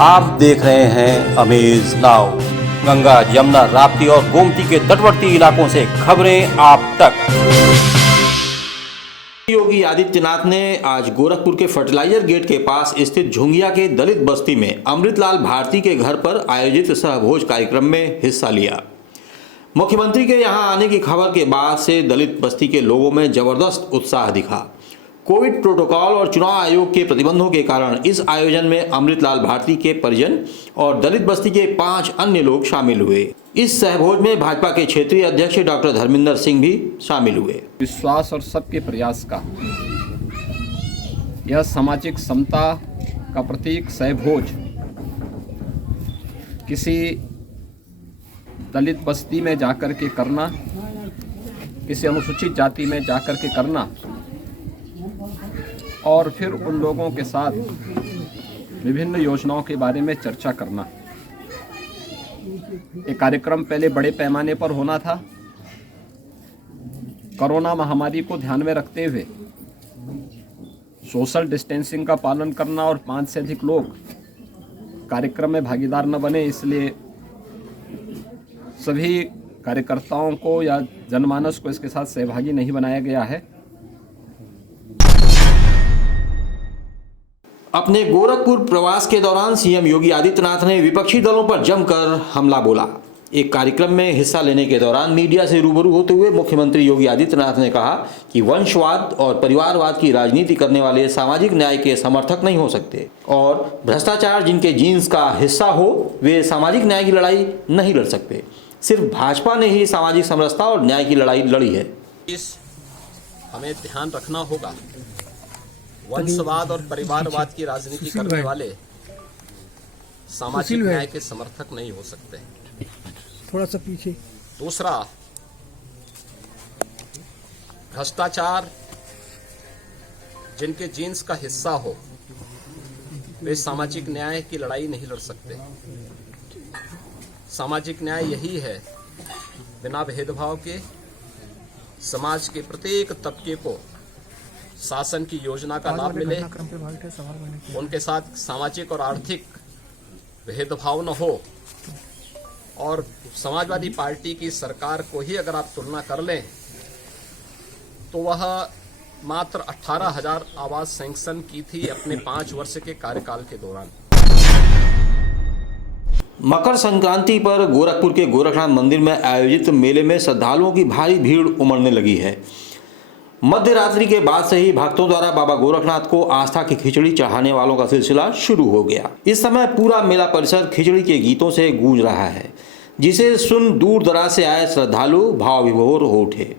आप देख रहे हैं अमेज नाउ। गंगा, यमुना, राप्ती और गोमती के तटवर्ती इलाकों से खबरें आप तक। योगी आदित्यनाथ ने आज गोरखपुर के फर्टिलाइजर गेट के पास स्थित झुंगिया के दलित बस्ती में अमृतलाल भारती के घर पर आयोजित सहभोज कार्यक्रम में हिस्सा लिया। मुख्यमंत्री के यहां आने की खबर के बाद से दलित बस्ती के लोगों में जबरदस्त उत्साह दिखा। कोविड प्रोटोकॉल और चुनाव आयोग के प्रतिबंधों के कारण इस आयोजन में अमृतलाल भारती के परिजन और दलित बस्ती के 5 अन्य लोग शामिल हुए। इस सहभोज में भाजपा के क्षेत्रीय अध्यक्ष डॉक्टर धर्मेंद्र सिंह भी शामिल हुए। विश्वास और सबके प्रयास का यह सामाजिक समता का प्रतीक सहभोज किसी दलित बस्ती में जाकर के करना, किसी अनुसूचित जाति में जाकर के करना और फिर उन लोगों के साथ विभिन्न योजनाओं के बारे में चर्चा करना। ये कार्यक्रम पहले बड़े पैमाने पर होना था। कोरोना महामारी को ध्यान में रखते हुए सोशल डिस्टेंसिंग का पालन करना और 5 से अधिक लोग कार्यक्रम में भागीदार न बने, इसलिए सभी कार्यकर्ताओं को या जनमानस को इसके साथ सहभागी नहीं बनाया गया है। अपने गोरखपुर प्रवास के दौरान सीएम योगी आदित्यनाथ ने विपक्षी दलों पर जमकर हमला बोला। एक कार्यक्रम में हिस्सा लेने के दौरान मीडिया से रूबरू होते हुए मुख्यमंत्री योगी आदित्यनाथ ने कहा कि वंशवाद और परिवारवाद की राजनीति करने वाले सामाजिक न्याय के समर्थक नहीं हो सकते और भ्रष्टाचार जिनके जीन्स का हिस्सा हो वे सामाजिक न्याय की लड़ाई नहीं लड़ सकते। सिर्फ भाजपा ने ही सामाजिक समरसता और न्याय की लड़ाई लड़ी है। हमें ध्यान रखना होगा, वंशवाद और परिवारवाद की राजनीति करने वाले सामाजिक न्याय के समर्थक नहीं हो सकते। थोड़ा सा पीछे। दूसरा, भ्रष्टाचार जिनके जीन्स का हिस्सा हो वे सामाजिक न्याय की लड़ाई नहीं लड़ सकते। सामाजिक न्याय यही है, बिना भेदभाव के समाज के प्रत्येक तबके को शासन की योजना का लाभ मिले, उनके साथ सामाजिक और आर्थिक भेदभाव न हो। और समाजवादी पार्टी की सरकार को ही अगर आप तुलना कर लें तो वह मात्र 18,000 आवास सैंक्शन की थी अपने 5 वर्ष के कार्यकाल के दौरान। मकर संक्रांति पर गोरखपुर के गोरखनाथ मंदिर में आयोजित मेले में श्रद्धालुओं की भारी भीड़ उमड़ने लगी है। मध्य रात्रि के बाद से ही भक्तों द्वारा बाबा गोरखनाथ को आस्था की खिचड़ी चढ़ाने वालों का सिलसिला शुरू हो गया। इस समय पूरा मेला परिसर खिचड़ी के गीतों से गूंज रहा है, जिसे सुन दूर दराज से आए श्रद्धालु भाव विभोर हो उठे।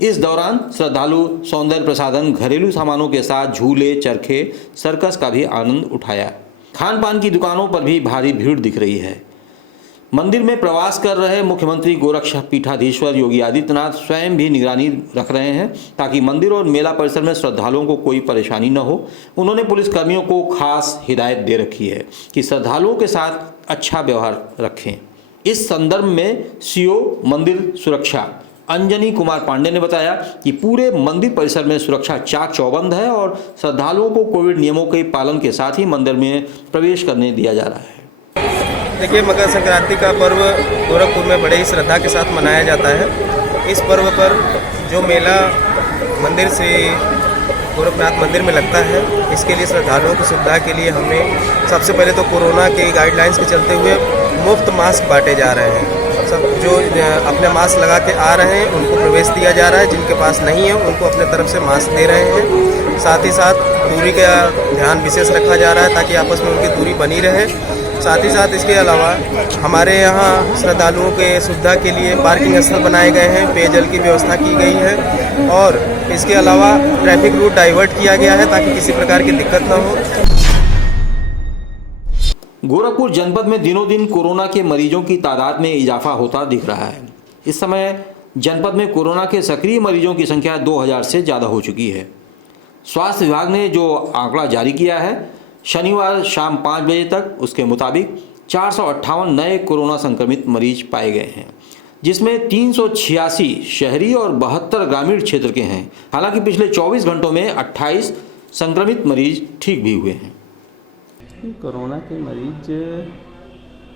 इस दौरान श्रद्धालु सौंदर्य प्रसाधन, घरेलू सामानों के साथ झूले, चरखे, सर्कस का भी आनंद उठाया। खान पान की दुकानों पर भी भारी भीड़ दिख रही है। मंदिर में प्रवास कर रहे मुख्यमंत्री गोरक्षपीठाधीश्वर योगी आदित्यनाथ स्वयं भी निगरानी रख रहे हैं ताकि मंदिर और मेला परिसर में श्रद्धालुओं को कोई परेशानी न हो। उन्होंने पुलिसकर्मियों को खास हिदायत दे रखी है कि श्रद्धालुओं के साथ अच्छा व्यवहार रखें। इस संदर्भ में सीओ मंदिर सुरक्षा अंजनी कुमार पांडे ने बताया कि पूरे मंदिर परिसर में सुरक्षा चाक चौबंद है और श्रद्धालुओं को कोविड नियमों के पालन के साथ ही मंदिर में प्रवेश करने दिया जा रहा है। देखिए, मकर संक्रांति का पर्व गोरखपुर में बड़े ही श्रद्धा के साथ मनाया जाता है। इस पर्व पर जो मेला मंदिर से गोरखनाथ मंदिर में लगता है, इसके लिए श्रद्धालुओं की सुविधा के लिए हमने सबसे पहले तो कोरोना के गाइडलाइंस के चलते हुए मुफ्त मास्क बांटे जा रहे हैं। सब जो अपने मास्क लगा के आ रहे हैं उनको प्रवेश दिया जा रहा है, जिनके पास नहीं है उनको अपने तरफ से मास्क दे रहे हैं। साथ ही साथ दूरी का ध्यान विशेष रखा जा रहा है ताकि आपस में उनकी दूरी बनी रहे। साथ ही साथ इसके अलावा हमारे यहाँ श्रद्धालुओं के सुविधा के लिए पार्किंग स्थल बनाए गए हैं, पेयजल की व्यवस्था की गई है और इसके अलावा ट्रैफिक रूट डाइवर्ट किया गया है ताकि किसी प्रकार की दिक्कत न हो। गोरखपुर जनपद में दिनों दिन कोरोना के मरीजों की तादाद में इजाफा होता दिख रहा है। इस समय जनपद में कोरोना के सक्रिय मरीजों की संख्या 2000 से ज़्यादा हो चुकी है। स्वास्थ्य विभाग ने जो आंकड़ा जारी किया है शनिवार शाम 5 बजे तक, उसके मुताबिक 458 नए कोरोना संक्रमित मरीज पाए गए हैं, जिसमें 386 शहरी और 72 ग्रामीण क्षेत्र के हैं। हालांकि पिछले 24 घंटों में 28 संक्रमित मरीज ठीक भी हुए हैं। देखिए, कोरोना के मरीज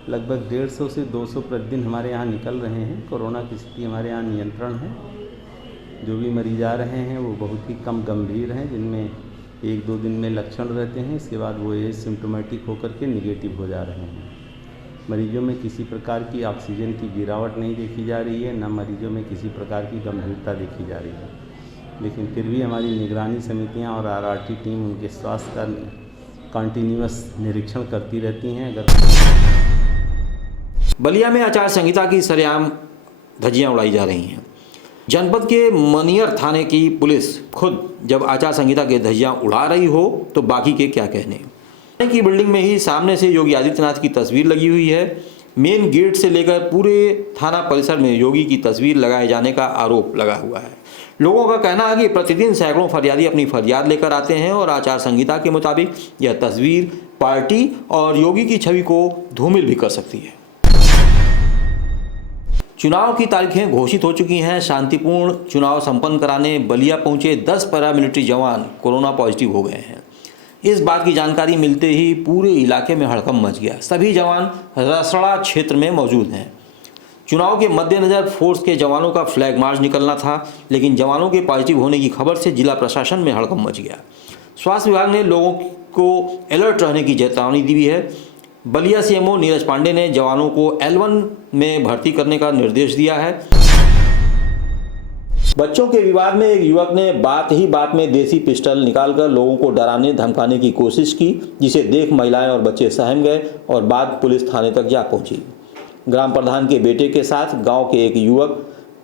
लगभग 150 से 200 प्रतिदिन हमारे यहाँ निकल रहे हैं। कोरोना की स्थिति हमारे यहाँ नियंत्रण है। जो भी मरीज आ रहे हैं वो बहुत ही कम गंभीर हैं, जिनमें 1-2 दिन में लक्षण रहते हैं, इसके बाद वो एसिम्प्टोमेटिक होकर के निगेटिव हो जा रहे हैं। मरीजों में किसी प्रकार की ऑक्सीजन की गिरावट नहीं देखी जा रही है, न मरीजों में किसी प्रकार की गंभीरता देखी जा रही है। लेकिन फिर भी हमारी निगरानी समितियां और आरआरटी टीम उनके स्वास्थ्य का कंटिन्यूअस निरीक्षण करती रहती हैं। बलिया में आचार संहिता की सरेआम धज्जियां उड़ाई जा रही हैं। जनपद के मनियर थाने की पुलिस खुद जब आचार संहिता के धज्जियां उड़ा रही हो तो बाकी के क्या कहने। थाने की बिल्डिंग में ही सामने से योगी आदित्यनाथ की तस्वीर लगी हुई है। मेन गेट से लेकर पूरे थाना परिसर में योगी की तस्वीर लगाए जाने का आरोप लगा हुआ है। लोगों का कहना है कि प्रतिदिन सैकड़ों फरियादी अपनी फरियाद लेकर आते हैं और आचार संहिता के मुताबिक यह तस्वीर पार्टी और योगी की छवि को धूमिल भी कर सकती है। चुनाव की तारीखें घोषित हो चुकी हैं। शांतिपूर्ण चुनाव संपन्न कराने बलिया पहुंचे 10 पैरामिलिट्री जवान कोरोना पॉजिटिव हो गए हैं। इस बात की जानकारी मिलते ही पूरे इलाके में हड़कंप मच गया। सभी जवान रसड़ा क्षेत्र में मौजूद हैं। चुनाव के मद्देनजर फोर्स के जवानों का फ्लैग मार्च निकलना था, लेकिन जवानों के पॉजिटिव होने की खबर से जिला प्रशासन में हड़कंप मच गया। स्वास्थ्य विभाग ने लोगों को अलर्ट रहने की चेतावनी दी है। बलिया सीएमओ नीरज पांडे ने जवानों को L1 में भर्ती करने का निर्देश दिया है। बच्चों के विवाद में एक युवक ने बात ही बात में देसी पिस्टल निकालकर लोगों को डराने धमकाने की कोशिश की, जिसे देख महिलाएं और बच्चे सहम गए और बात पुलिस थाने तक जा पहुंची। ग्राम प्रधान के बेटे के साथ गांव के एक युवक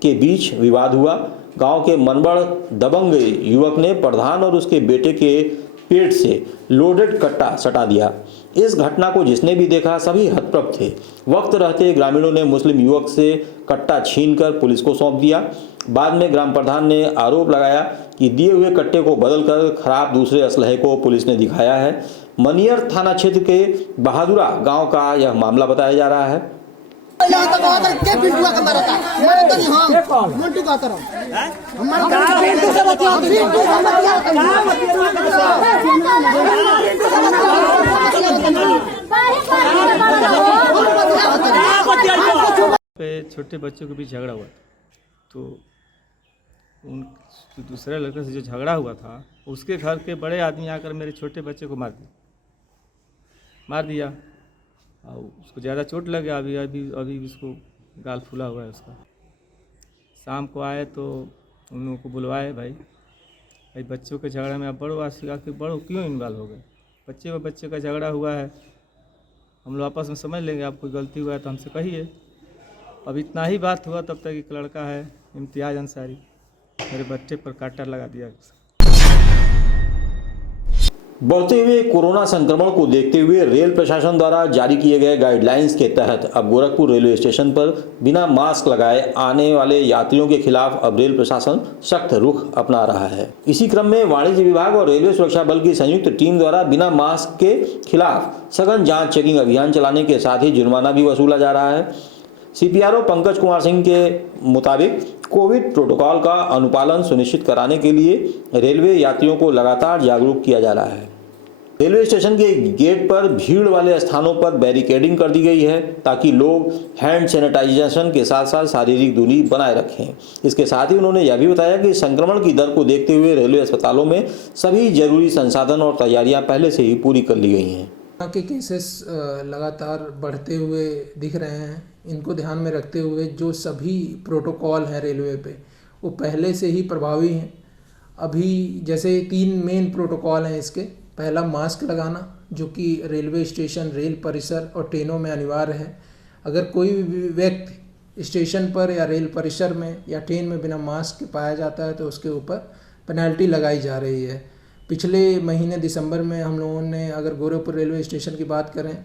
के बीच विवाद हुआ। गांव के मनबड़ दबंग युवक ने प्रधान और उसके बेटे के पेट से लोडेड कट्टा सटा दिया। इस घटना को जिसने भी देखा सभी हतप्रभ थे। वक्त रहते ग्रामीणों ने मुस्लिम युवक से कट्टा छीनकर पुलिस को सौंप दिया। बाद में ग्राम प्रधान ने आरोप लगाया कि दिए हुए कट्टे को बदलकर खराब दूसरे असलहे को पुलिस ने दिखाया है। मनियर थाना क्षेत्र के बहादुरा गांव का यह मामला बताया जा रहा है। छोटे बच्चों के बीच झगड़ा हुआ तो उन दूसरे लड़के से जो झगड़ा हुआ था उसके घर के बड़े आदमी आकर मेरे छोटे बच्चे को मार दिया और उसको ज़्यादा चोट लग गया। अभी उसको गाल फूला हुआ है उसका। शाम को आए तो उन लोगों को बुलवाए, भाई बच्चों के झगड़े में आप बड़ो क्यों इन्वॉल्व हो गए। बच्चे का झगड़ा हुआ है, हम लोग आपस में समझ लेंगे। आप कोई गलती हुआ है तो हमसे कहिए। अब इतना ही बात हुआ तब तक एक लड़का है इम्तियाज अंसारी, मेरे बच्चे पर कांटा लगा दिया। बढ़ते हुए कोरोना संक्रमण को देखते हुए रेल प्रशासन द्वारा जारी किए गए गाइडलाइंस के तहत अब गोरखपुर रेलवे स्टेशन पर बिना मास्क लगाए आने वाले यात्रियों के खिलाफ अब रेल प्रशासन सख्त रुख अपना रहा है। इसी क्रम में वाणिज्य विभाग और रेलवे सुरक्षा बल की संयुक्त टीम द्वारा बिना मास्क के खिलाफ सघन जांच चेकिंग अभियान चलाने के साथ ही जुर्माना भी वसूला जा रहा है। CPRO पंकज कुमार सिंह के मुताबिक कोविड प्रोटोकॉल का अनुपालन सुनिश्चित कराने के लिए रेलवे यात्रियों को लगातार जागरूक किया जा रहा है। रेलवे स्टेशन के गेट पर भीड़ वाले स्थानों पर बैरिकेडिंग कर दी गई है ताकि लोग हैंड सैनिटाइजेशन के साथ साथ शारीरिक दूरी बनाए रखें। इसके साथ ही उन्होंने यह भी बताया कि संक्रमण की दर को देखते हुए रेलवे अस्पतालों में सभी जरूरी संसाधन और तैयारियां पहले से ही पूरी कर ली गई हैं। के केसेस लगातार बढ़ते हुए दिख रहे हैं। इनको ध्यान में रखते हुए जो सभी प्रोटोकॉल हैं रेलवे पे वो पहले से ही प्रभावी हैं। अभी जैसे 3 मेन प्रोटोकॉल हैं इसके। पहला मास्क लगाना, जो कि रेलवे स्टेशन, रेल परिसर और ट्रेनों में अनिवार्य है। अगर कोई भी व्यक्ति स्टेशन पर या रेल परिसर में या ट्रेन में बिना मास्क के पाया जाता है तो उसके ऊपर पेनल्टी लगाई जा रही है। पिछले महीने दिसंबर में हम लोगों ने अगर गोरखपुर रेलवे स्टेशन की बात करें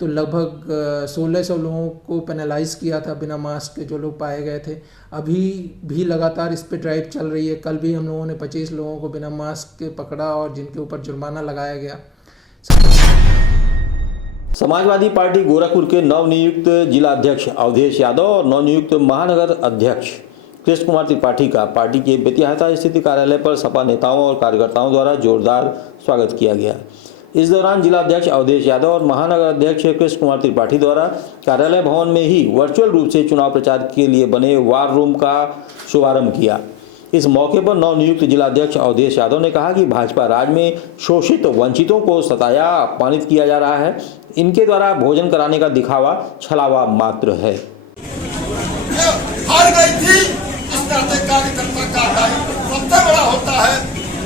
तो लगभग 1600 लोगों को पेनलाइज किया था बिना मास्क के जो लोग पाए गए थे। अभी भी लगातार इस पे ड्राइव चल रही है। कल भी हम लोगों ने 25 लोगों को बिना मास्क के पकड़ा और जिनके ऊपर जुर्माना लगाया गया। समाजवादी पार्टी गोरखपुर के नवनियुक्त जिला अध्यक्ष अवधेश यादव और नवनियुक्त महानगर अध्यक्ष कृष्ण कुमार त्रिपाठी का पार्टी के बेतियाता स्थित कार्यालय पर सपा नेताओं और कार्यकर्ताओं द्वारा जोरदार स्वागत किया गया। इस दौरान जिलाध्यक्ष अवधेश यादव और महानगर अध्यक्ष कृष्ण कुमार त्रिपाठी द्वारा कार्यालय भवन में ही वर्चुअल रूप से चुनाव प्रचार के लिए बने वार रूम का शुभारंभ किया। इस मौके पर नवनियुक्त जिलाध्यक्ष अवधेश यादव ने कहा कि भाजपा राज में शोषित वंचितों को सताया अपमानित किया जा रहा है। इनके द्वारा भोजन कराने का दिखावा छलावा मात्र है। हार गई थी, इस तरह से कार्यकर्ता का सबसे बड़ा होता है।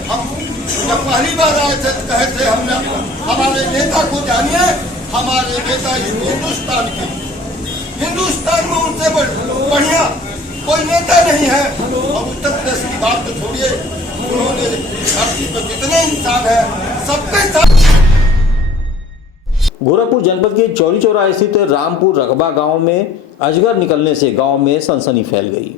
हम जब पहली बार आए थे कहे थे हमने हमारे नेता को जानिए, हमारे नेता हिंदुस्तान के, हिंदुस्तान में उनसे बढ़िया कोई नेता नहीं है। और उत्तर प्रदेश की बात तो छोड़िए, उन्होंने धरती पर जितने इंसान है सबके साथ। गोरखपुर जनपद के चौरी चौरा स्थित रामपुर रकबा गांव में अजगर निकलने से गांव में सनसनी फैल गई।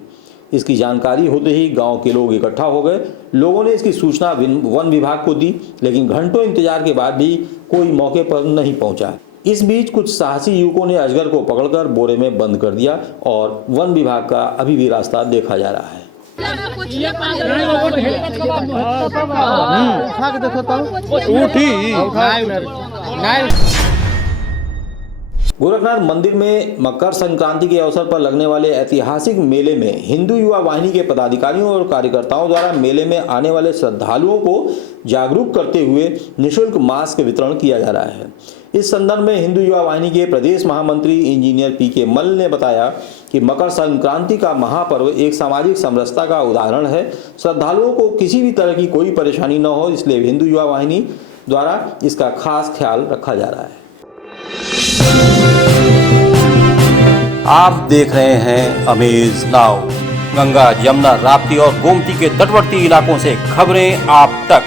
इसकी जानकारी होते ही गांव के लोग इकट्ठा हो गए। लोगों ने इसकी सूचना वन विभाग को दी, लेकिन घंटों इंतजार के बाद भी कोई मौके पर नहीं पहुंचा। इस बीच कुछ साहसी युवकों ने अजगर को पकड़कर बोरे में बंद कर दिया और वन विभाग का अभी भी रास्ता देखा जा रहा है। गोरखनाथ मंदिर में मकर संक्रांति के अवसर पर लगने वाले ऐतिहासिक मेले में हिंदू युवा वाहिनी के पदाधिकारियों और कार्यकर्ताओं द्वारा मेले में आने वाले श्रद्धालुओं को जागरूक करते हुए निःशुल्क मास्क वितरण किया जा रहा है। इस संदर्भ में हिंदू युवा वाहिनी के प्रदेश महामंत्री इंजीनियर पीके मल ने बताया कि मकर संक्रांति का महापर्व एक सामाजिक समरसता का उदाहरण है। श्रद्धालुओं को किसी भी तरह की कोई परेशानी न हो, इसलिए हिंदू युवा वाहिनी द्वारा इसका खास ख्याल रखा जा रहा है। आप देख रहे हैं अमेज नाउ। गंगा, यमुना, राप्ती और गोमती के तटवर्ती इलाकों से खबरें आप तक।